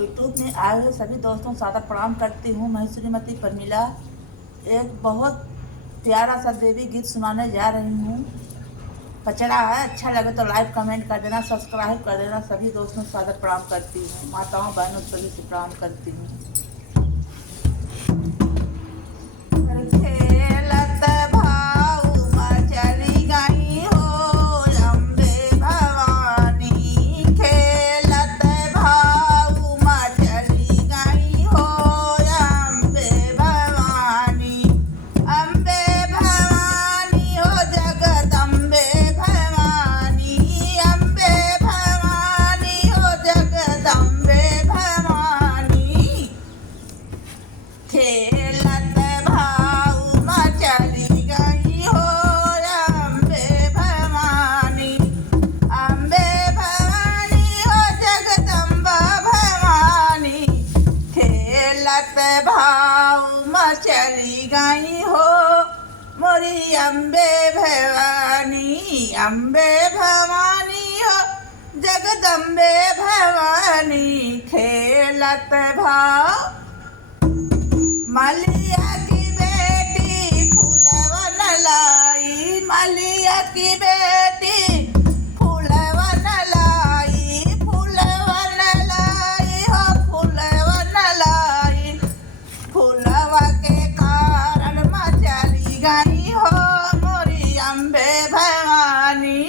YouTube में आए हुए सभी दोस्तों को सादर प्रणाम करती हूँ। मैं श्रीमती परमिला एक बहुत प्यारा सा देवी गीत सुनाने जा रही हूँ। पचड़ा है, अच्छा लगे तो लाइक कमेंट कर देना, सब्सक्राइब कर देना। सभी दोस्तों को सादर प्रणाम करती हूँ। माताओं बहनों सभी से प्रणाम करती हूँ। चली गई हो मोरी अम्बे भवानी, अम्बे भवानी हो जगदम्बे भवानी। खेलत भाव मलिया की बेटी फूलवन लाई, मलिया की बेटी फूलवन लाई, फूलवन लाई हो फूलवन लाई। फूलवा के कारण मचली गई हो मोरी अम्बे भवानी,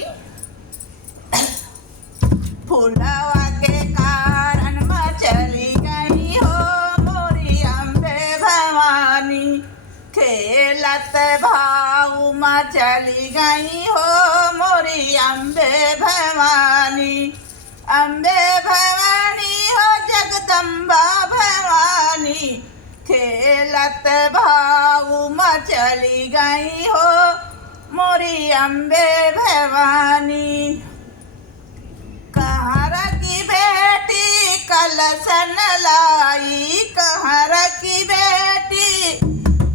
फूलवा के कारण मचली गई हो मोरी अम्बे भवानी। खेलत भाव मचली गई हो मोरी अम्बे भवानी, अम्बे भवानी हो जगदम्बा भवानी। खेलत भाव मचली गई हो मोरी अम्बे भवानी। कहर की बेटी कलसन लाई, कहर की बेटी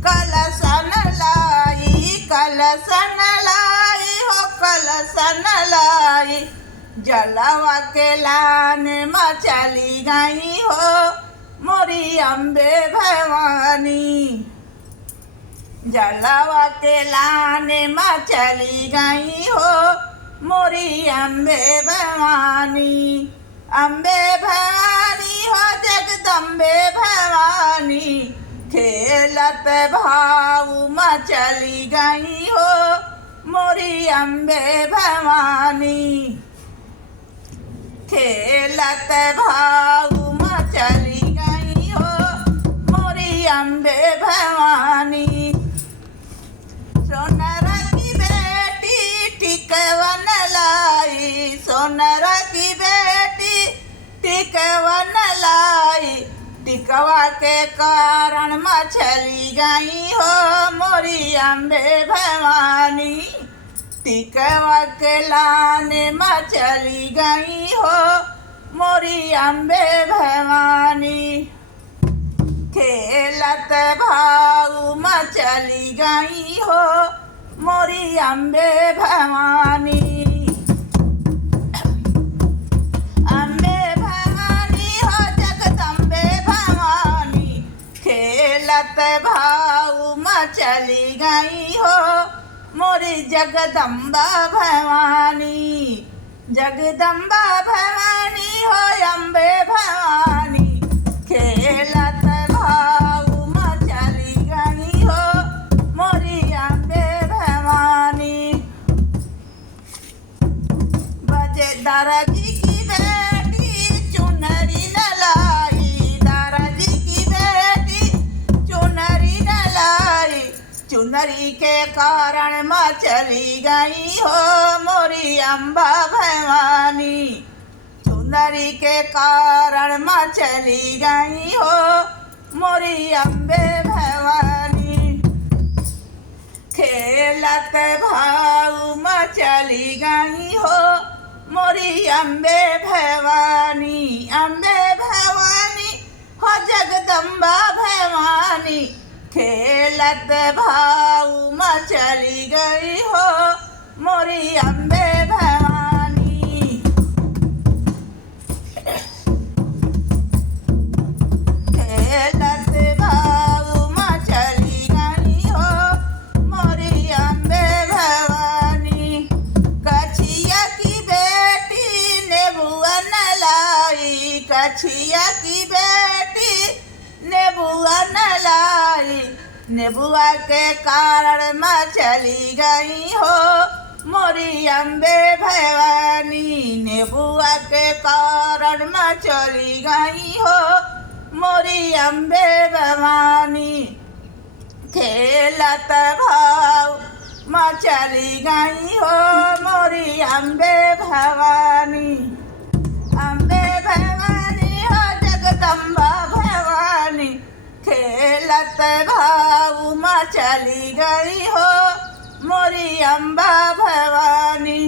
कलसन लाई, कलसन लाई हो कलसन लाई। जलवा के लाने मचली गई हो मोरी अम्बे भवानी, जलवा के लाने मचली गई हो मोरी अम्बे भवानी। अम्बे भवानी हो जगदम्बे भवानी। खेलत भाव मचली गई हो मोरी अम्बे भवानी, खेलत भाव मचली गई हो मोरी अम्बे भवानी। सोनर की बेटी टिकवन लाई, सोनर की बेटी टिकवन लाई। टिकवा के कारण मचली गई हो मोरी अम्बे भवानी, टिकवा के लाने मचली गई हो मोरी अम्बे भवानी। खेलत भाव मचली गई हो मोरी अम्बे भवानी, अम्बे भवानी हो जगदम्बे भवानी। खेलत भाव मचली गई हो मोरी जगदम्बा भवानी, जगदम्बा भवानी हो अम्बे भवानी। खेलत भाव मचली गई हो मोरी अम्बे भवानी। बजे दरजी की बेटी चुनरी न लाई, दरजी की बेटी चुनरी न लाई। चुनरी के कारण मचली गई हो मोरी अम्बा भवानी, चुनरी के कारण मचली गई हो मोरी अम्बे भवानी। खेलत भाव मचली गई हो मोरी अम्बे भवानी, अम्बे भवानी हो जगदम्बा भवानी। खेलत भाव मचली गई हो मोरी अम्बे भवानी। कछिया की बेटी नेबुआ न लाई, नेबुआ के कारण मैं चली गई हो मोरी अम्बे भवानी, नेबुआ के कारण मैं चली गई हो मोरी अम्बे भवानी। खेलत भाव मैं चली गई हो मोरी अम्बे भवानी, अम्बे भवानी हो जगदम्बा भवानी। खेलत भाव मैं चली गई हो मोरी अम्बा भवानी।